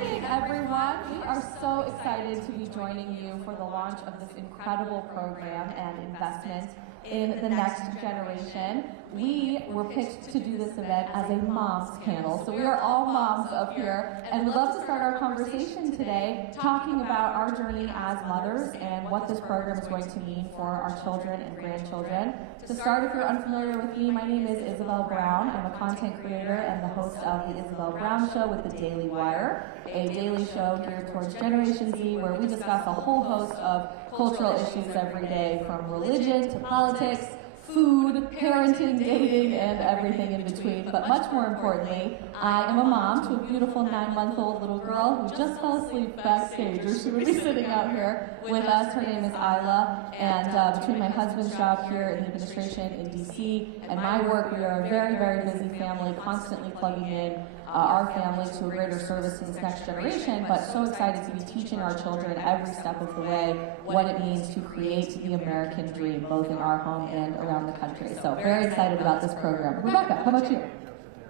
morning, everyone. We are so excited to be joining you for the launch of this incredible program and investment in the next generation. We were picked to do this event as a moms panel, so we are all moms up here, and we'd love to start our conversation today talking about our journey as mothers and what this program is going to mean for our children and grandchildren. To start, if you're unfamiliar with me, my name is Isabel Brown. I'm a content creator and the host of The Isabel Brown Show with the Daily Wire, a daily show geared towards Generation Z, where we discuss a whole host of cultural issues every day, from religion to politics, food, parenting, dating, and everything in between. But much more importantly, I am a mom to a beautiful 9-month-old little girl who just fell asleep backstage, or she would be sitting out here with us. Her name is Isla, and between my husband's job here in the administration in DC and my work, we are a very, very busy family, constantly plugging in our family to a greater service to this next generation, but so excited to be teaching our children every step of the way what it means to create the American dream, both in our home and around the country. So very excited about this program. Rebecca, how about you?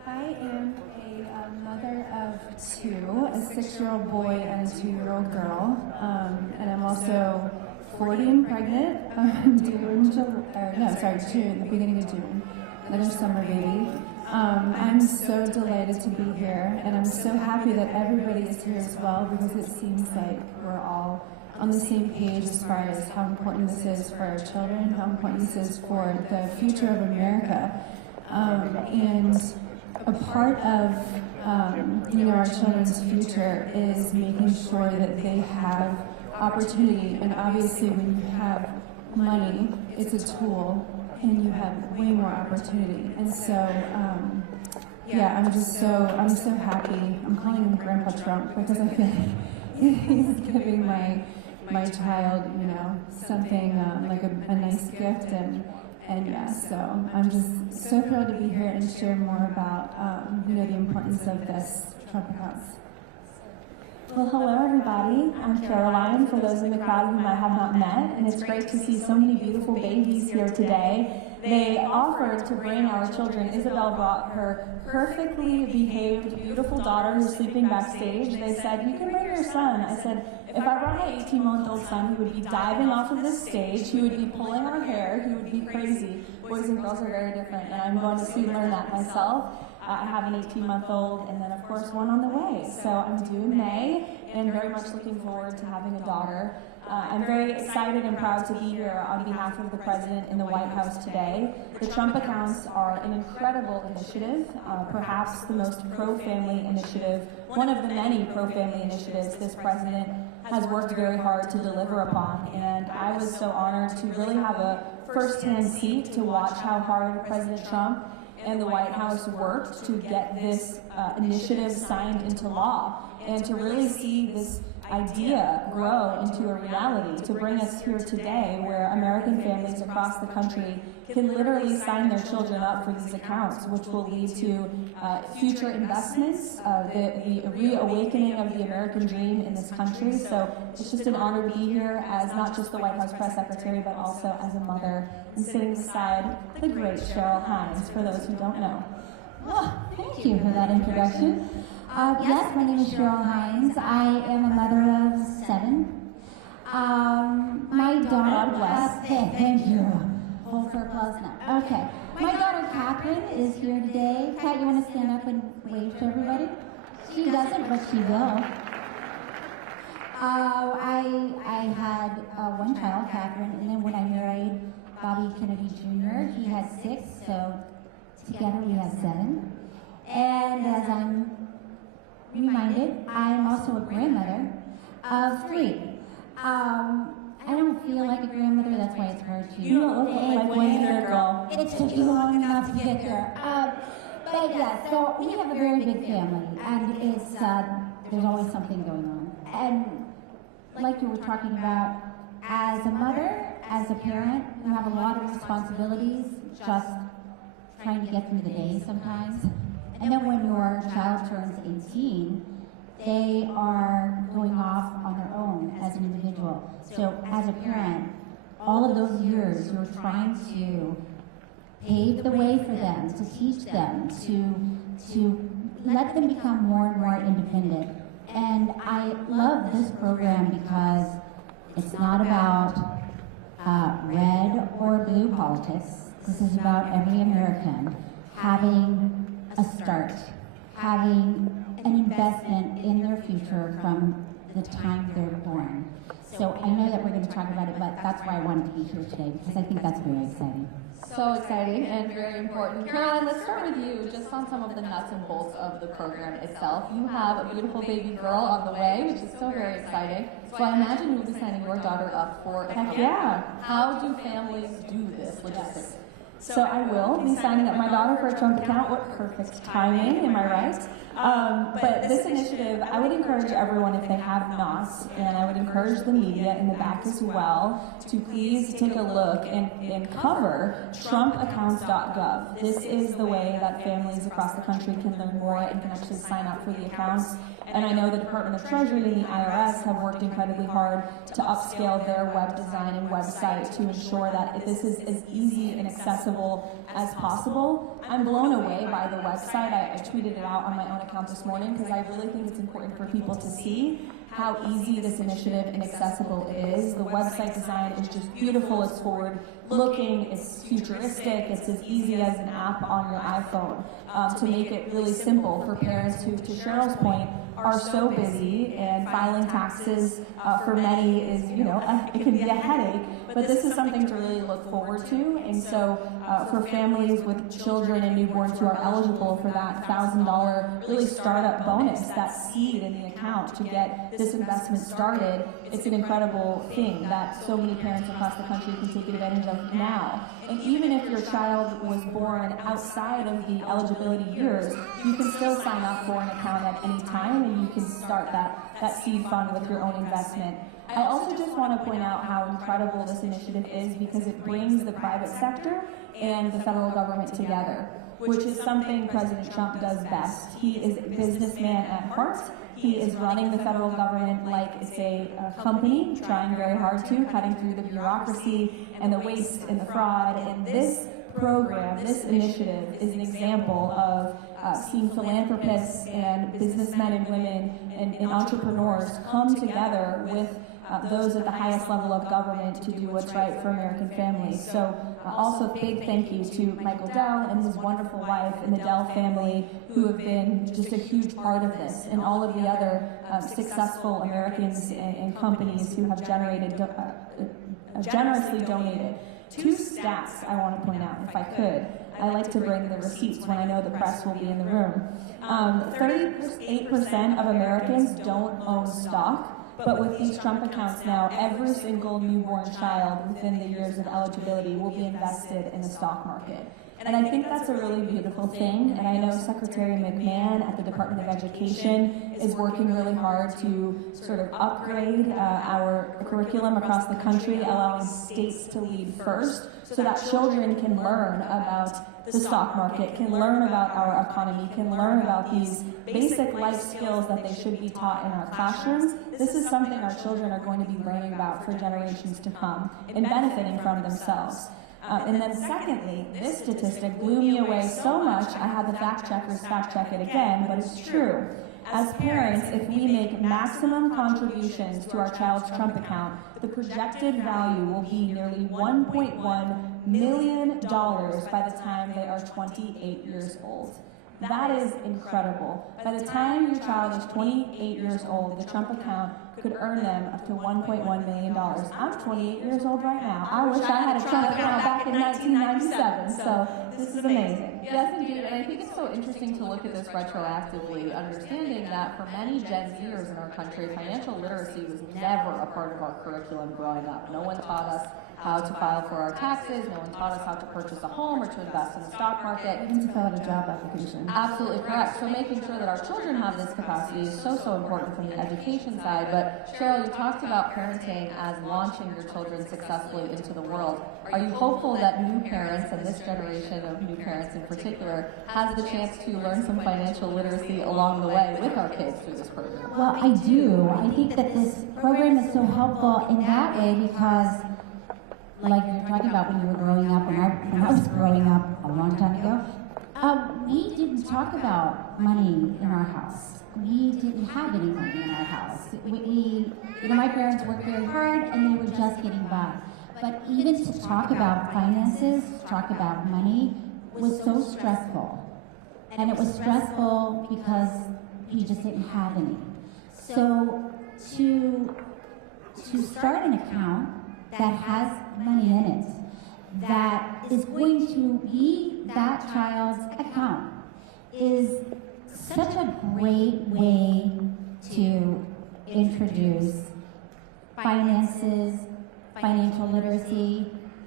I am a mother of two, a 6-year-old boy and a 2-year-old girl, and I'm also 40 and pregnant. I'm due in June, the beginning of June. Another summer baby. I'm so delighted to be here, and I'm so happy that everybody is here as well, because it seems like we're all on the same page as far as how important this is for our children, how important this is for the future of America. And a part of our children's future is making sure that they have opportunity. And obviously, when you have money, it's a tool, and you have way more opportunity. And so, I'm so happy. I'm calling him Grandpa Trump because I feel like he's giving my child, something like a nice gift, so I'm just so thrilled to be here and share more about, the importance of this Trump House. Well, hello everybody. I'm Karoline, for those in the crowd whom I have not met, and it's great to see so many beautiful babies here today. They offered to bring our children. Isabel brought her perfectly behaved, beautiful daughter who's sleeping backstage. They said, "You can bring your son." I said, if I brought my 18-month-old son, he would be diving off of this stage, he would be pulling our hair, he would be crazy. Boys and girls are very different, and I'm going to soon learn that myself. I have an 18-month-old, and then of course one on the way. So I'm due in May, and very much looking forward to having a daughter. I'm very excited and proud to be here on behalf of the President in the White House today. The Trump accounts are an incredible initiative, perhaps the most pro-family initiative, one of the many pro-family initiatives this President has worked very hard to deliver upon. And I was so honored to really have a first-hand seat to watch how hard President Trump and the White House worked to get this initiative signed into law, and to really see this idea grow into a reality, to bring us here today where American families across the country can literally sign their children up for these accounts, which will lead to future investments, the reawakening of the American dream in this country. So it's just an honor to be here as not just the White House press secretary, but also as a mother, and sitting beside the great Cheryl Hines, for those who don't know. Oh, thank you for that introduction. Yes, my name is Cheryl Hines. I am a mother of 7. My daughter, thank you. Hold for applause now. Okay. My daughter Catherine is here today. Kat, you want to stand up and wave to everybody? She doesn't, but she will. I had one child, Catherine, and then when I married Bobby Kennedy Jr., he had 6, so together we have 7. And as I'm reminded, I am also a grandmother of 3. I don't feel like a grandmother, that's why it's hard to... You don't look like one either, girl. It took you long enough to get there. But yeah, so we have a very big family, and it's, there's always something going on. And like you were talking about, as a mother, as a parent, you have a lot of responsibilities, just trying to get through the day sometimes. And then when your child turns 18, they are going off on their own as an individual. So as a parent, all of those years you're trying to pave the way for them, to teach them, to let them become more and more independent. And I love this program because it's not about red or blue politics. This is about every American having a start, having an investment in their future from the time they're born. So I know that we're going to talk about it, but that's why I wanted to be here today, because I think that's very exciting. So exciting and very important. Karoline, let's start with you, just on some of the nuts and bolts of the program itself. You have a beautiful baby girl on the way, which is so very exciting. So I imagine you'll be signing your daughter up for a camp. Yeah. How do families do this logistically? So I will be signing up my daughter for a Trump account. What perfect timing, am I right? But this initiative, I would encourage everyone, if they have not, and I would encourage the media in the back as well, to please take a look and cover trumpaccounts.gov. This is the way that families across the country can learn more and can actually sign up for the accounts. And I know the Department of Treasury and the IRS have worked incredibly hard to upscale their web design and website to ensure that this is as easy and accessible as possible. I'm blown away by the website. I tweeted it out on my own account this morning because I really think it's important for people to see how easy this initiative and accessible it is. The website design is just beautiful. It's forward-looking. It's futuristic. It's as easy as an app on your iPhone to make it really simple for parents who, to Cheryl's point, are so busy, and filing taxes for many is, it can be a headache, but this is something to really look forward to. And so for families with children and newborns who are eligible for that $1,000 really startup bonus, that seed in the account to get this investment started, it's an incredible thing that so many parents across the country can take advantage of now. And even if your child was born outside of the eligibility years, you can still sign up for an account at any time, and you can start that seed fund with your own investment. I also just want to point out how incredible this initiative is because it brings the private sector and the federal government together, which is something President Trump does best. He is a businessman at heart. He is running the federal government like it's a company, trying very hard to, cutting through the bureaucracy and the waste and the fraud. And this program, this initiative, is an example of seeing philanthropists and businessmen and women and entrepreneurs come together with those at the highest level of government to do what's right for American families. So also big thank you to Michael Dell and his wonderful wife and the Dell family, who have been just a huge part of this, and all of the other successful Americans and companies who have generously donated. Two stats I want to point out, if I could. I like to bring the receipts when I know the press will be in the room. 38% of Americans don't own stock. But with these Trump accounts now, every single newborn child within the years of eligibility will be invested in the stock market. And I think that's a really beautiful thing. And I know Secretary McMahon at the Department of Education is working really hard to sort of upgrade our curriculum across the country, allowing states to lead first so that children can learn about the stock market, can learn about our economy, can learn about these basic life skills that they should be taught in our classrooms. This is something our children are going to be learning about for generations to come and benefiting from themselves. And then secondly, this statistic blew me away so much, I had the fact checkers fact check it again, but it's true. As parents, if we make maximum contributions to our child's Trump account, the projected value will be nearly $1.1 million by the time they are 28 years old. That is incredible. By the time your child is 28 years old, the Trump account could earn them up to $1.1 million. I'm 28 years old right now. I wish I had a Trump account back in 1997, so this is amazing. Yes, indeed, and I think it's so interesting to look at this retroactively, understanding that for many Gen Zers in our country, financial literacy was never a part of our curriculum growing up. No one taught us how to file for our taxes, no one taught us how to purchase a home or to invest in the stock market. Even to fill out a job application. Absolutely correct. So making sure that our children have this capacity is so important from the education side. But Cheryl, you talked about parenting as launching your children successfully into the world. Are you hopeful that new parents, and this generation of new parents in particular, has the chance to learn some financial literacy along the way with our kids through this program? Well, I do. I think that this program is so helpful in that way because, like you were talking about when you were growing up, when I was growing up a long time ago, we didn't talk about money in our house. We didn't have any money in our house. My parents worked very hard and they were just getting by. But even to talk about finances, talk about money, was so stressful. And it was stressful because you just didn't have any. So to start an account that has money in it, that is going to be that child's account, is such a great way to introduce finances, financial literacy,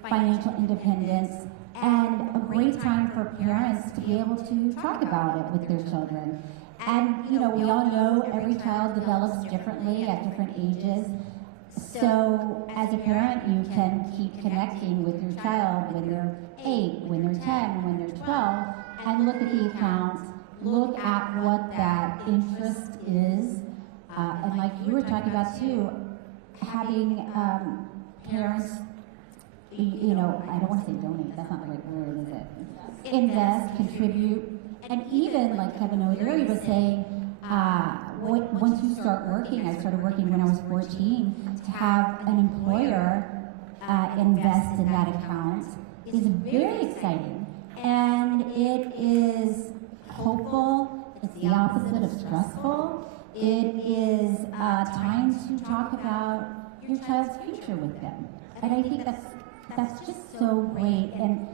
financial independence, and a great time for parents to be able to talk about it with their children. And, we all know every child develops differently at different ages. So, as a parent, you can keep connecting with your child when they're 8, when they're 10, when they're 12, and look at the account, look at what that interest is. And like you were talking about too, having parents, I don't want to say donate, that's not the right word, is it? Invest, contribute, and even like Kevin O'Leary was saying, once you start working, I started working when I was 14, to have an employer invest in that account is very exciting. And it is hopeful, it's the opposite of stressful. It is time to talk about your child's future with them. And I think that's just so great. And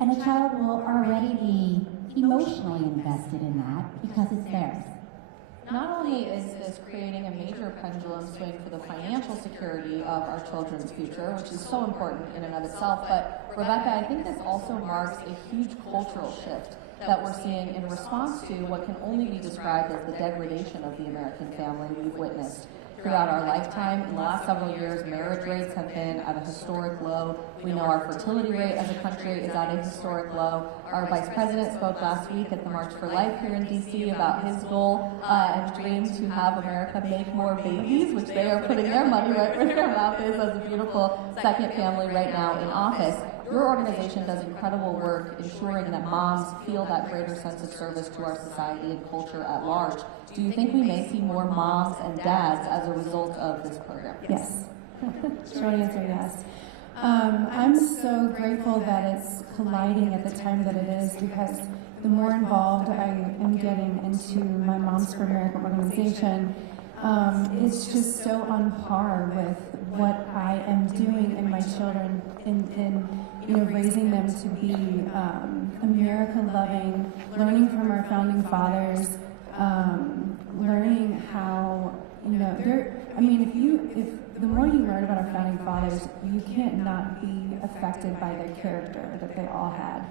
a child will already be emotionally invested in that because it's theirs. Not only is this creating a major pendulum swing for the financial security of our children's future, which is so important in and of itself, but Rebecca, I think this also marks a huge cultural shift that we're seeing in response to what can only be described as the degradation of the American family we've witnessed throughout our lifetime. In the last several years, marriage rates have been at a historic low. We know our fertility rate as a country is at a historic low. Our Vice President spoke last week at the March for Life here in DC about his goal and dream to have America make more babies, which they are putting their money right where their mouth is as a beautiful second family right now in office. Your organization does incredible work ensuring that moms feel that greater sense of service to our society and culture at large. Do you think we may see more moms and dads as a result of this program? Yes. Short answer, yes. I'm so grateful that it's colliding at the time that it is, because the more involved I am getting into my Moms for America organization, it's just so on par with what I am doing in my children in raising them to be America-loving, learning from our founding fathers, learning how, if the more you learn about our founding fathers, you can't not be affected by their character that they all had.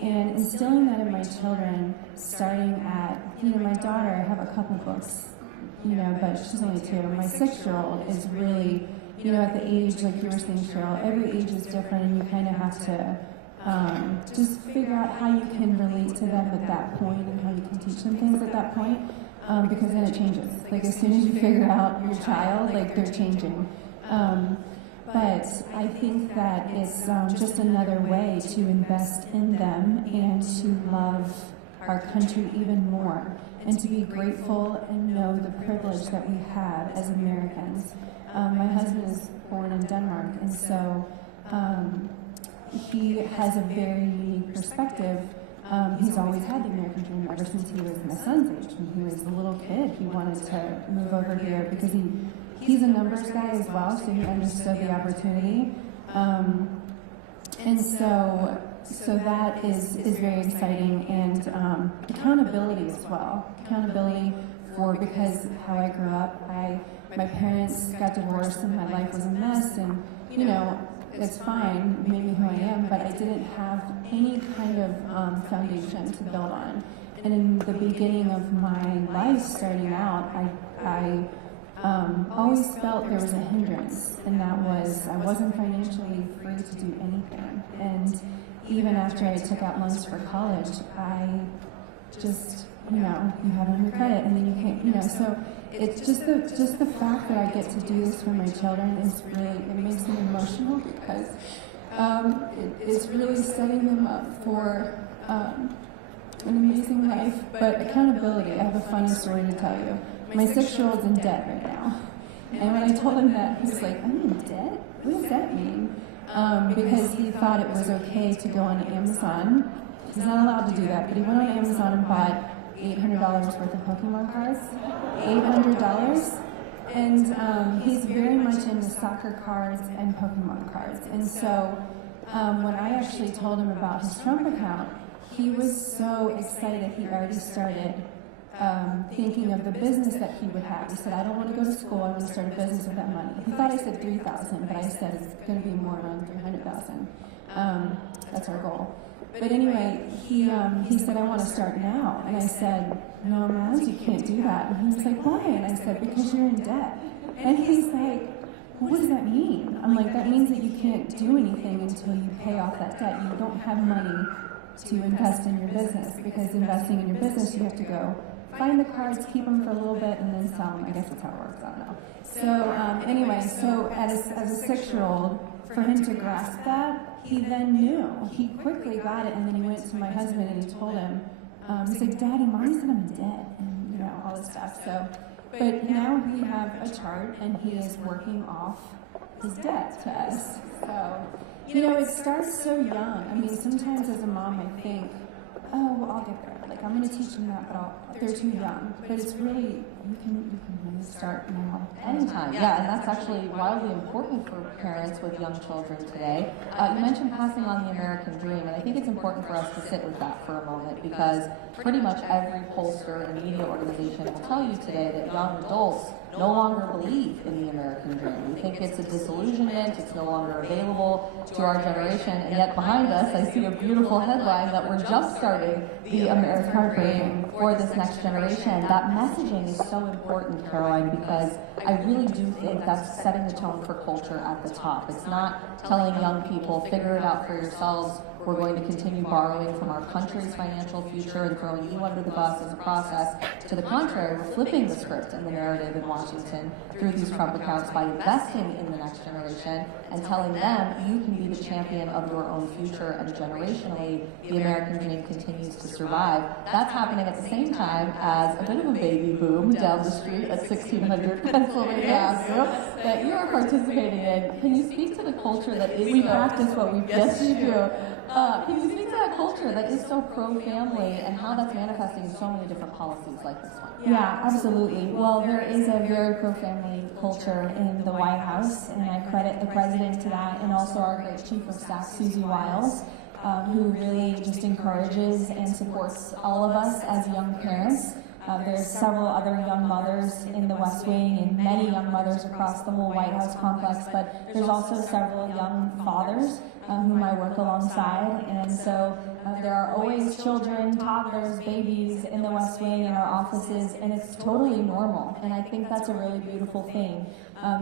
And instilling that in my children, starting at, my daughter, I have a couple books, but she's only 2. My 6-year-old is really, at the age, like you were saying, Cheryl, every age is different, and you kind of have to just figure out how you can relate to them at that point and how you can teach them things at that point, because then it changes. Like, as soon as you figure out your child, like, they're changing. But I think that it's just another way to invest in them and to love our country even more, and to be grateful and know the privilege that we have as Americans. My husband is born in Denmark, and so he has a very unique perspective. He's always had the American dream ever since he was my son's age. When he was a little kid, he wanted to move over here because he's a numbers guy as well, so he understood the opportunity. And so that is very exciting, and accountability as well. Accountability because how I grew up, my parents got divorced and my life was a mess, and it's fine, it made me who I am, but I didn't have any kind of foundation to build on. And in the beginning of my life starting out, I always felt there was a hindrance, and that was I wasn't financially free to do anything. And even after I took out loans for college, I just, you have it on your credit, and then you can't, so it's just the fact that I get to do this for my children is really, it makes me emotional, because it's really setting them up for an amazing life, but accountability. I have a funny story to tell you. My 6-year-old's in debt right now. And when I told him that, he was like, I'm in debt? What does that mean? Because he thought it was okay to go on Amazon. He's not allowed to do that, but he went on Amazon and bought $800 worth of Pokemon cards. $800. And he's very much into soccer cards and Pokemon cards. And so when I actually told him about his Trump account, he was so excited. He already started thinking of the business that he would have. He said, I don't want to go to school, I want to start a business with that money. He thought I said 3,000, but I said it's going to be more around 300,000. That's our goal. But anyway, he said, I want to start now. And I said, no, man, you can't do that. And he was like, why? And I said, because you're in debt. And he's like, what does that mean? I'm like, that means that you can't do anything until you pay off that debt. You don't have money to invest in your business, because investing in your business, you have to go find the cards, keep them for a little bit, and then sell them. I guess that's how it works, I don't know. So anyway, so as a 6-year-old, for him to grasp that, he then knew. He quickly got it, and then he went to my husband and he told him, he's like, Daddy, Mommy said I'm dead, and you know, all this stuff. So, but now we have a chart, and he is working off his debt to us. So, you know, it starts so young. I mean, sometimes as a mom, I think, oh, well, I'll get there. Like, I'm going to teach them that, but they're too young. But it's really, you can really start now. Anytime, yeah, and that's actually wildly important for parents with young children today. You mentioned passing on the American dream, and I think it's important for us to sit with that for a moment, because pretty much every pollster and media organization will tell you today that young adults no longer believe in the American dream. We think it's a disillusionment, it's no longer available to our generation, and yet behind us I see a beautiful headline that we're just starting the American dream for this next generation. That messaging is so important, Karoline, because I really do think that's setting the tone for culture at the top. It's not telling young people, figure it out for yourselves, we're going to continue borrowing from our country's financial future and throwing you under the bus as a process. To the contrary, we're flipping the script and the narrative in Washington through these Trump accounts by investing in the next generation and telling them you can be the champion of your own future, and generationally the American dream continues to survive. That's happening at the same time as a bit of a baby boom down the street at 1600 Pennsylvania Avenue that you are participating in. Can you speak to the culture that is We practice what we preach. Yes, you do. Can you speak to that culture that is so pro-family and how that's manifesting in so many different policies like this one? Yeah, absolutely. Well, there is a very pro-family culture in the White House, and I credit the president to that, and also our great chief of staff, Susie Wiles, who really just encourages and supports all of us as young parents. There's several other young mothers in the West Wing and many young mothers across the whole White House complex, but there's also several young fathers whom I work alongside, and so there are always children, toddlers, babies in the West Wing in our offices, and it's totally normal, and I think that's a really beautiful thing,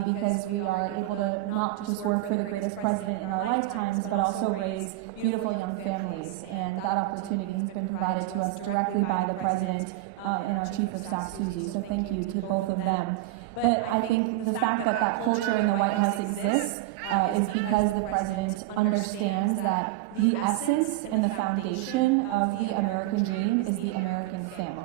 because we are able to not just work for the greatest president in our lifetimes, but also raise beautiful young families, and that opportunity has been provided to us directly by the president and our chief of staff, Susie, so thank you to both of them. But I think the fact that that culture in the White House exists is because the president understands that the essence and the foundation of the American dream is the American family.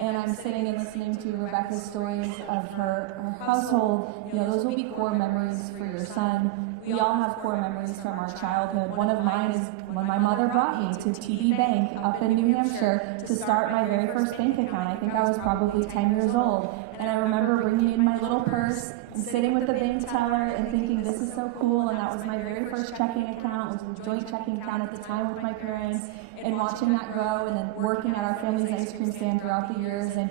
And I'm sitting and listening to Rebecca's stories of her household. You know, those will be core memories for your son. We all have core memories from our childhood. One of mine is when my mother brought me to TD Bank up in New Hampshire to start my very first bank account. I think I was probably 10 years old. And I remember bringing in my little purse and sitting with the bank teller and thinking, this is so cool. And that was my very first checking account. It was a joint checking account at the time with my parents, and watching that grow, and then working at our family's ice cream stand throughout the years. And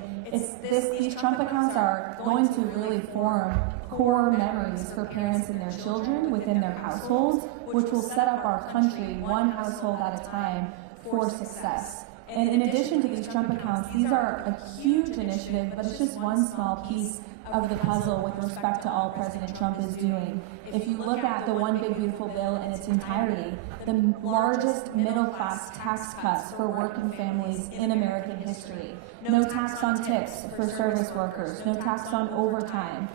these Trump accounts are going to really form core memories for parents and their children within their households, which will set up our country one household at a time for success. And in addition to these Trump accounts, these are a huge initiative, but it's just one small piece of the puzzle with respect to all President Trump is doing. If you look at the One Big Beautiful Bill in its entirety, the largest middle-class tax cuts for working families in American history. No tax on tips for service workers, no tax on overtime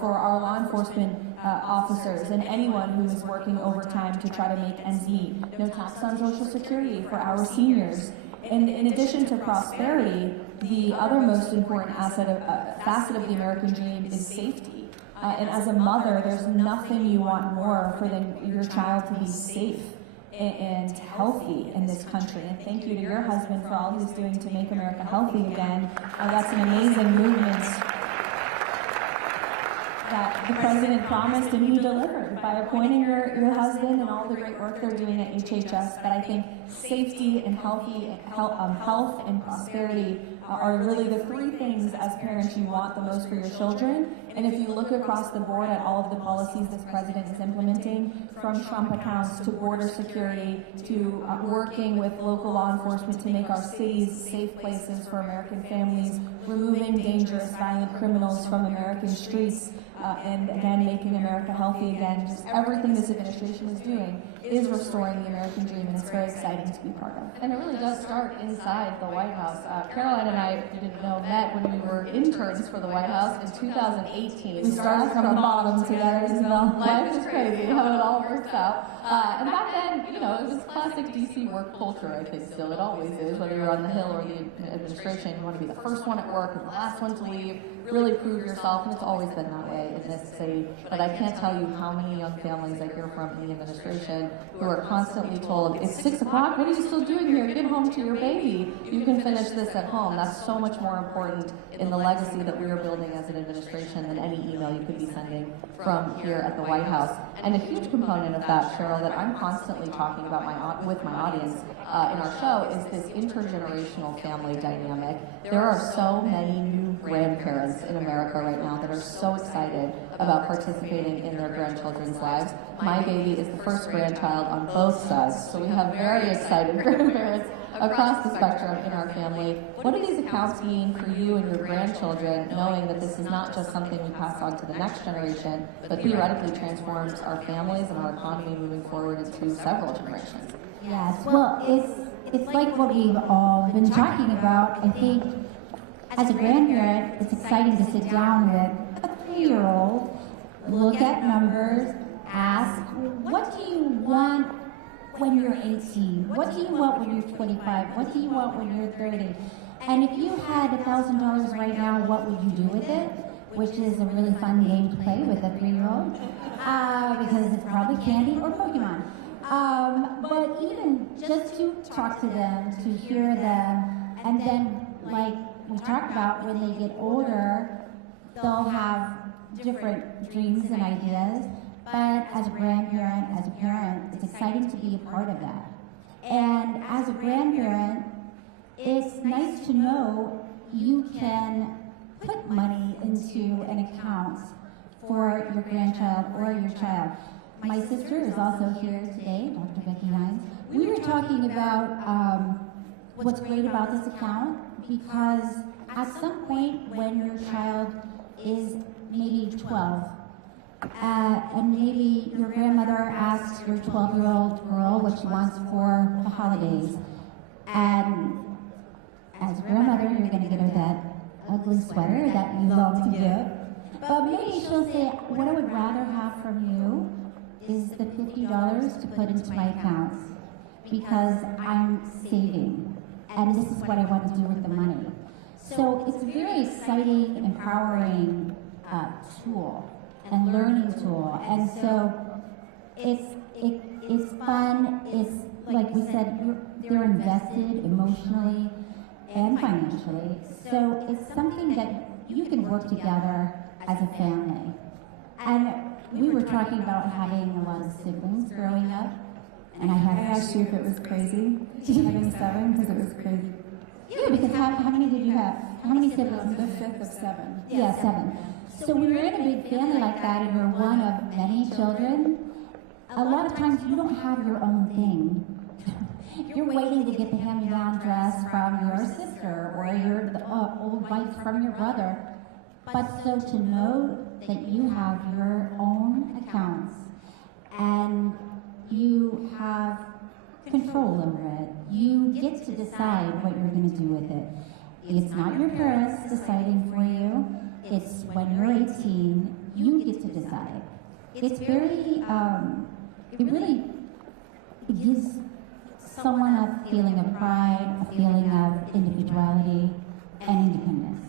for our law enforcement officers and anyone who is working overtime to try to make ends meet. No tax on Social Security for our seniors. And in addition to prosperity, the other most important facet of the American dream is safety. And as a mother, there's nothing you want more than your child to be safe and healthy in this country. And thank you to your husband for all he's doing to make America healthy again. That's an amazing movement that the president promised and you delivered by appointing your husband and all the great work they're doing at HHS. But I think safety and health and prosperity are really the three things as parents you want the most for your children. And if you look across the board at all of the policies this president is implementing, from Trump accounts to border security to working with local law enforcement to make our cities safe places for American families, removing dangerous, violent criminals from American streets, and again, making America healthy again. Just everything this administration is doing is restoring the American dream, and it's very exciting to be part of. And it really does start inside the White House. Caroline and I, you didn't know, met when we were interns for the White House in 2018. We started from the bottom together. Life is crazy how it all works out. And back then, you know, it was classic DC work culture, I think still. It always is, whether you're on the Hill or the administration. You want to be the first one at work and the last one to leave. Really prove yourself, and it's always been that way in this city. But I can't tell you how many young families I hear from in the administration who are constantly told, it's 6 o'clock, what are you still doing here? Get home to your baby. You can finish this at home. That's so much more important in the legacy that we are building as an administration than any email you could be sending from here at the White House. And a huge component of that, Cheryl, that I'm constantly talking about with my audience in our show is this intergenerational family dynamic. There are so many new grandparents in America right now that are so excited about participating in their grandchildren's lives. My baby is the first grandchild on both sides, so we have very excited grandparents across the spectrum in our family. What do these accounts mean for you and your grandchildren, knowing that this is not just something we pass on to the next generation, but theoretically transforms our families and our economy moving forward into several generations? Yes, well, it's like what we've all been talking about. I think as a grandparent, it's exciting to sit down with a 3-year-old, look at numbers, ask, what do you want when you're 18? What do you want when you're 25? What do you want when you're 30? And if you had $1,000 right now, what would you do with it? Which is a really fun game to play with a 3-year-old, because it's probably candy or Pokemon. But even just to talk to them, to hear them, and then, like we talked about, when they get older, they'll have different dreams and ideas. But as a grandparent, as a parent, it's exciting to be a part of that. And as a grandparent, it's nice to know you can put money into an account for your grandchild or your child. My sister is also here today, Dr. Becky Hines. We were talking about what's great about this account, because at some point when your child is maybe 12, and maybe your grandmother asks your 12-year-old girl what she wants for the holidays, and as a grandmother, you're going to get her that ugly sweater that you love to get. But maybe she'll say, what I would rather have from you is the $50 to put into my accounts, because I'm saving, and this is what I want to do with the money. So it's a very exciting, empowering tool and learning tool, and so it's fun. It's like we said, they're invested emotionally and financially. So it's something that you can work together as a family. And we were talking about having a lot of siblings growing up, and I asked you if it was crazy having 7, because it was crazy. Yeah, because how many did you have? How many siblings? The 5th of 7. Yeah, 7. So when you're in a big family like that and you're one of many children, a lot of times you don't have your own thing. You're waiting to get the hand-me-down dress from your sister or your old wife from your brother. But so to know that you have your own accounts and you have control over it, you get to decide what you're going to do with it. It's not your parents deciding for you. It's when you're 18, you get to decide. It's very, it gives someone a feeling of pride, a feeling of individuality, and independence.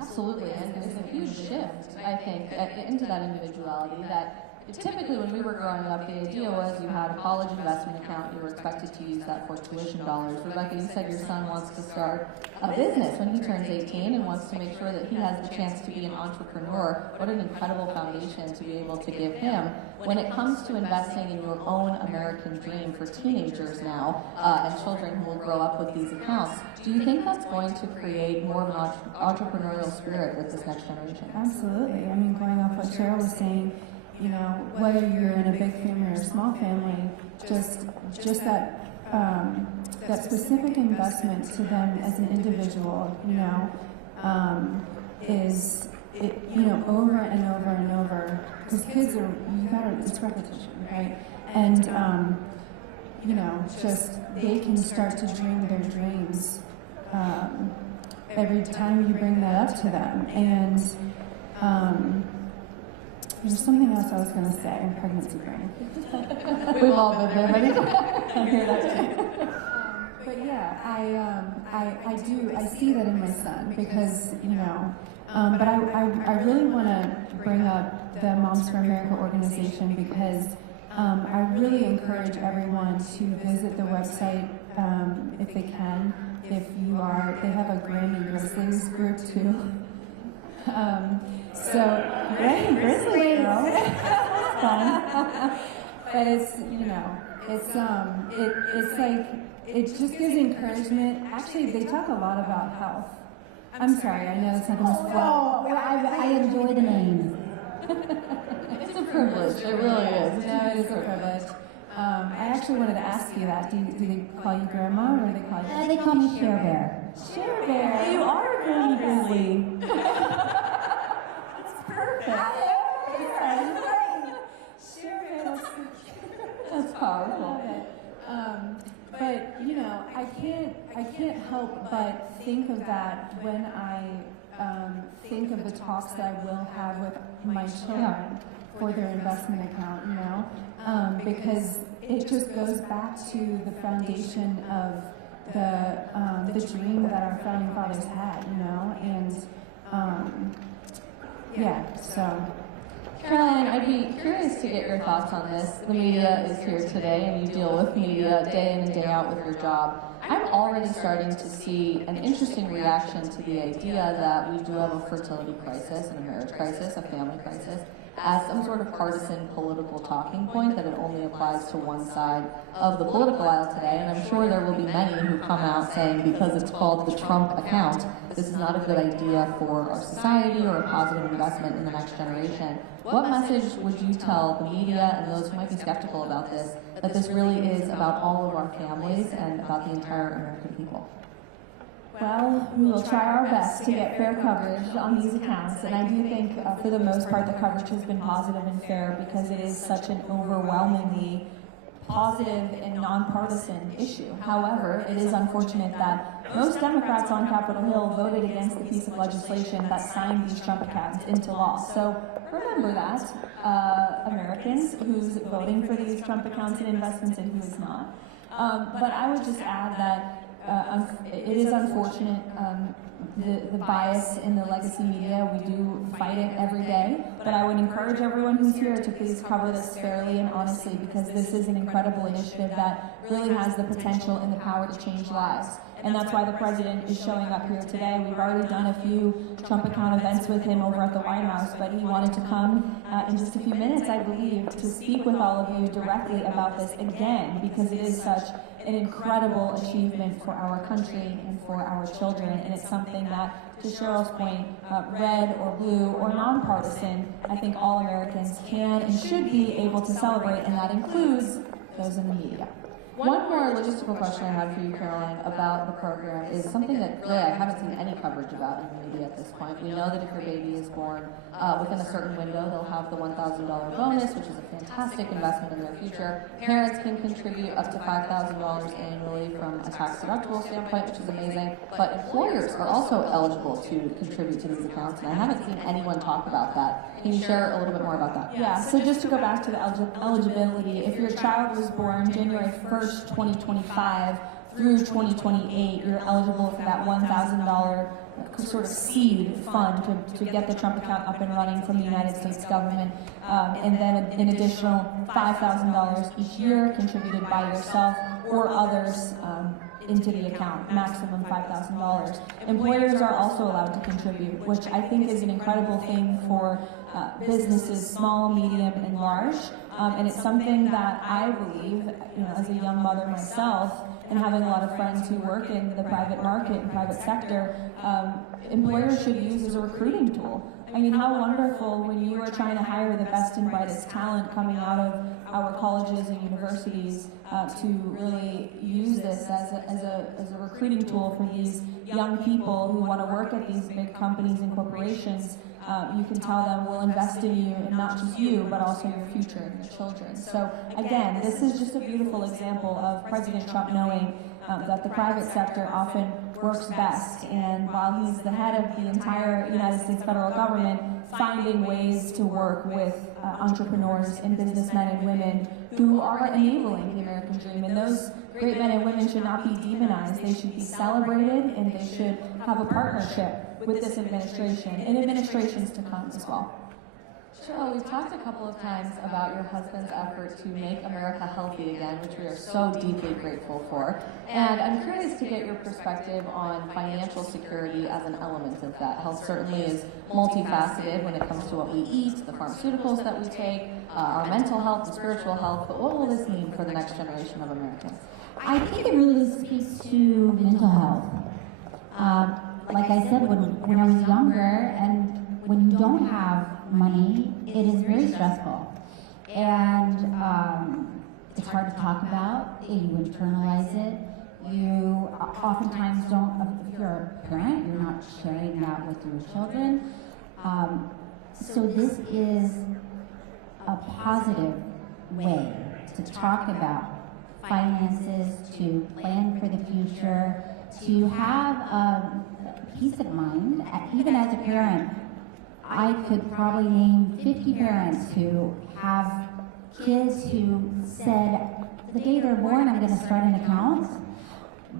Absolutely, and it's a huge shift, I think, into that individuality that typically when we were growing up, the idea was you had a college investment account, you were expected to use that for tuition dollars. Rebecca, you said your son wants to start a business when he turns 18 and wants to make sure that he has the chance to be an entrepreneur. What an incredible foundation to be able to give him. When it comes to investing in your own American dream for teenagers now, and children who will grow up with these accounts, do you think that's going to create more of an entrepreneurial spirit with this next generation? Absolutely. I mean, going off what Cheryl was saying, you know, whether you're in a big family or a small family, just that that specific investment to them as an individual, you know, is it, you know, over and over and over, because kids are, it's repetition, right? And you know, just they can start to dream their dreams every time you bring that up to them. And there's something else I was going to say, pregnancy brain. We've all been there, right? I hear that too. But yeah, I see that in my son because, you know, but I really want to bring up the Moms for America organization because I really encourage everyone to visit the website if they can. If you are, they have a Grammy Grizzlies group too. So Grammy Grizzly girl, fun. But it's, you know, it's like it just gives encouragement. Actually, they talk a lot about health. I'm sorry, I know it's not the most fun. Oh, I enjoy the names. It's a privilege. It really is. No, it is a privilege. I actually wanted to ask you that. Do they call you grandma or do they call you? They call me Cher Bear. Cher Bear. You are a Grammy Grizzly. It's perfect. Cher Bear. That's powerful. But you know, I can't help but think of that when I think of the talks that I will have with my children for their investment account, you know, because it just goes back to the foundation of the dream that our founding fathers had, you know, and yeah, so. Karoline, I'd be curious to get your thoughts on this. The media is here today, and you deal with media day in and day out with your job. I'm already starting to see an interesting reaction to the idea that we do have a fertility crisis and a marriage crisis, a family crisis, as some sort of partisan political talking point, that it only applies to one side of the political aisle today. And I'm sure there will be many who come out saying, because it's called the Trump account, this is not a good idea for our society or a positive investment in the next generation. What message would you tell the media and those who might be skeptical about this, that this really is about all of our families and about the entire American people? Well, we will try our best to get fair coverage on these accounts, and I do think for the most part the coverage has been positive and fair because it is such an overwhelmingly positive and nonpartisan issue. However, it is unfortunate that most Democrats on Capitol Hill voted against the piece of legislation that signed these Trump accounts into law. So remember that, Americans, who's voting for these Trump accounts and investments and who is not. But I would just add that it is unfortunate, the bias in the legacy media. We do fight it every day, but I would encourage everyone who's here to please cover this fairly and honestly, because this is an incredible initiative that really has the potential and the power to change lives. And that's why the president is showing up here today. We've already done a few Trump account events with him over at the White House, but he wanted to come in just a few minutes, I believe, to speak with all of you directly about this again, because it is such an incredible achievement for our country and for our children, and it's something that, to Cheryl's point, red or blue or nonpartisan, I think all Americans can and should be able to celebrate, and that includes those in the media. One more logistical question I have for you, Karoline, about the program is something that really I haven't seen any coverage about in the media at this point. We know that if your baby is born within a certain window, they'll have the $1,000 bonus, which is a fantastic investment in their future. Parents can contribute up to $5,000 annually from a tax-deductible standpoint, which is amazing. But employers are also eligible to contribute to these accounts, and I haven't seen anyone talk about that. Can you share a little bit more about that? Yeah, so just to go back to the eligibility, if your child was born January 1st, 1st, 2025 through 2028, you're eligible for that $1,000 sort of seed fund to get the Trump account up and running from the United States government, and then an additional $5,000 each year contributed by yourself or others into the account, maximum $5,000. Employers are also allowed to contribute, which I think is an incredible thing for businesses, small, medium, and large. And it's something that I believe, as a young mother myself, and having a lot of friends who work in the private market and private sector, employers should use as a recruiting tool. I mean, how wonderful when you are trying to hire the best and brightest talent coming out of our colleges and universities to really use this as a recruiting tool for these young people who want to work at these big companies and corporations. You can tell them, we'll invest in you, and not just you, but also your future and your children. So again, this is just a beautiful example of President Trump knowing that the private sector often works best, and while he's the head of the entire United States federal government, finding ways to work with entrepreneurs and businessmen and women who are enabling the American dream. And those great men and women should not be demonized. They should be celebrated, and they should have a partnership with this administration and administrations to come as well. Cheryl, we've talked a couple of times about your husband's effort to make America healthy again, which we are so deeply grateful for. And I'm curious to get your perspective on financial security as an element of that. Health certainly is multifaceted when it comes to what we eat, the pharmaceuticals that we take, our mental health and spiritual health, but what will this mean for the next generation of Americans? I think it really speaks to mental health. Like I said, when I was younger, and when you don't have money, it is very stressful. And it's hard to talk about, you internalize it. You oftentimes don't, if you're a parent, you're not sharing that with your children. So this is a positive way to talk about finances, to plan for the future, to have peace of mind. Even as a parent, I could probably name 50 parents who have kids who said, the day they're born, I'm going to start an account.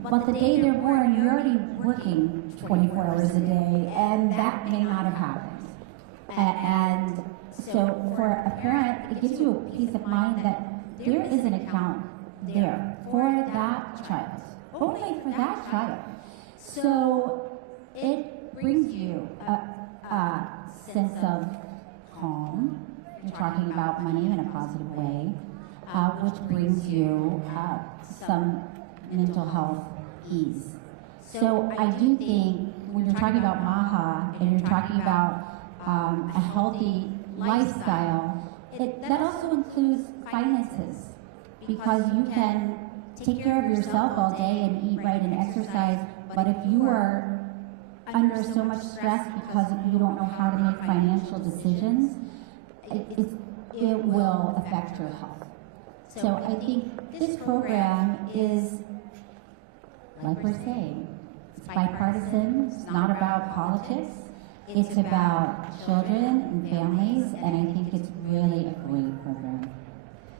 But the day they're born, you're already working 24 hours a day, and that may not have happened. And so for a parent, it gives you a peace of mind that there is an account there for that child, only for that child. So it brings you a sense of calm. You're talking about money in a positive way, which brings you some mental health ease. So I do think when you're talking about MAHA and you're talking about a healthy lifestyle, that also includes finances, because you can take care of yourself all day and eat right and exercise, but if you are under so much stress because you don't know how to make financial decisions, it will affect your health. So I think this program is, like we're saying, it's bipartisan, it's not about politics, it's about children and families, and I think it's really a great program.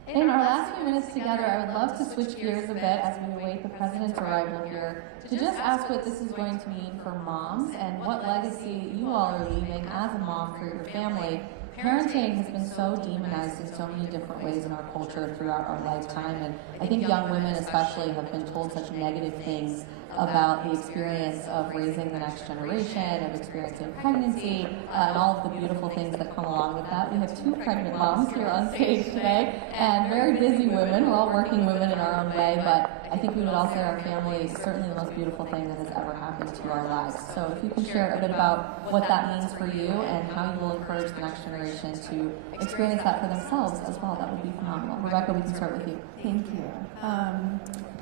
In our last few minutes together, I would love to switch gears a bit as we await the President's arrival here to just ask what this is going to mean for moms and what legacy you all are leaving as a mom for your family. Parenting has been so demonized in so many different ways in our culture throughout our lifetime, and I think young women especially have been told such negative things about the experience of raising the next generation, of experiencing pregnancy, and all of the beautiful things that come along with that. We have two pregnant moms here on stage today, and very busy women. We're all working women in our own way, but I think we would all say our family is certainly the most beautiful thing that has ever happened to our lives. So if you can share a bit about what that means for you and how you will encourage the next generation to experience that for themselves as well, that would be phenomenal. Rebecca, we can start with you. Thank you.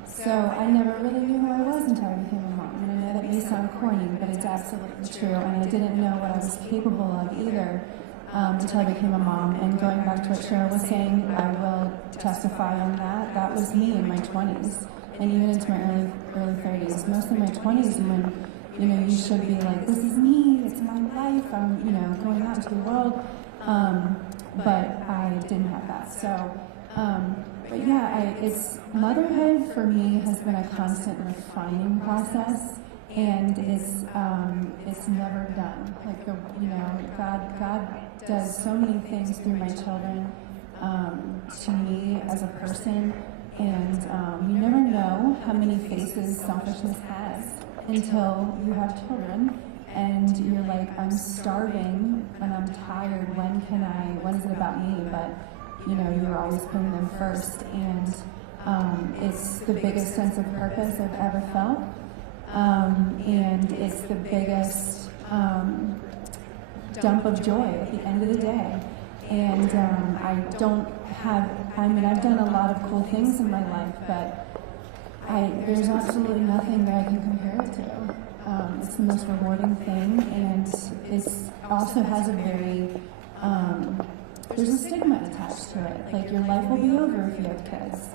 So I never really knew who I was until I became a mom. And I know that may sound corny, but it's absolutely true. And I didn't know what I was capable of either until I became a mom. And going back to what Cheryl was saying, I will testify on that. That was me in my 20s and even into my early 30s. Mostly my 20s when, you should be like, this is me, it's my life, I'm, going out into the world. But I didn't have that. So but yeah, it's motherhood for me has been a constant refining process, and it's never done. Like God does so many things through my children to me as a person, and you never know how many faces selfishness has until you have children. And you're like, I'm starving and I'm tired. When is it about me? But you're always putting them first, and it's the biggest sense of purpose I've ever felt, and it's the biggest dump of joy at the end of the day. And I've done a lot of cool things in my life, but there's absolutely nothing that I can compare it to. It's the most rewarding thing, and it also has a very, there's a stigma attached to it. Like, your life will be over if you have kids.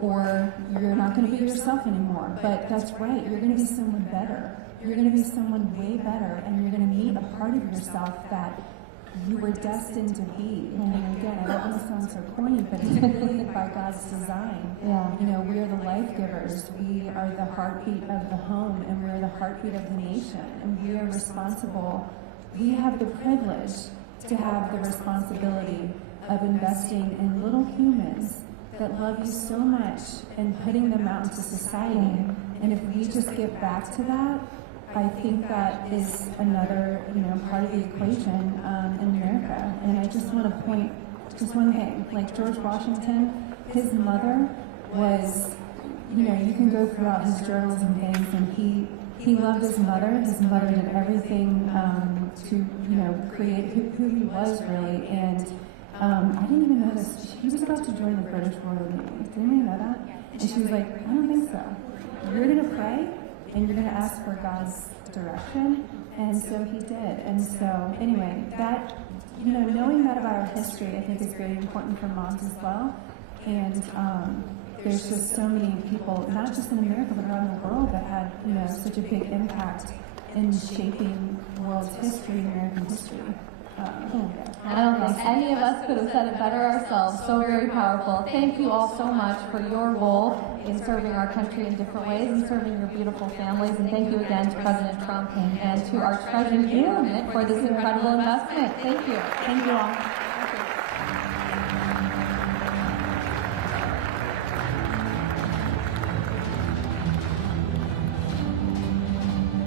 Or you're not going to be yourself anymore. But that's right, you're going to be someone better. You're going to be someone way better, and you're going to meet a part of yourself that you were destined to be. And again, I don't want to sound so corny, but it's really by God's design. Yeah. We are the life givers. We are the heartbeat of the home, and we're the heartbeat of the nation. And we are responsible. We have the privilege to have the responsibility of investing in little humans that love you so much and putting them out into society. And if we just give back to that, I think that is another, part of the equation in America. And I just want to point just one thing. Like George Washington, his mother was, you can go throughout his journals and things, and he loved his mother. His mother did everything to, create who he was, really. And I didn't even know this. He was about to join the British Royal Navy. Didn't you know that? And she was like, I don't think so. You're going to pray, and you're going to ask for God's direction. And so he did. And so, anyway, that, knowing that about our history, I think is very important for moms as well. And there's just so many people, not just in America, but around the world, that had, such a big impact in shaping world's history, American history. I don't think any of us could have said it better ourselves. So very powerful. Thank you all so much for your role in serving our country in different ways and serving your beautiful families. And thank you again to President Trump and to our treasured government for this incredible investment. Thank you. Thank you all.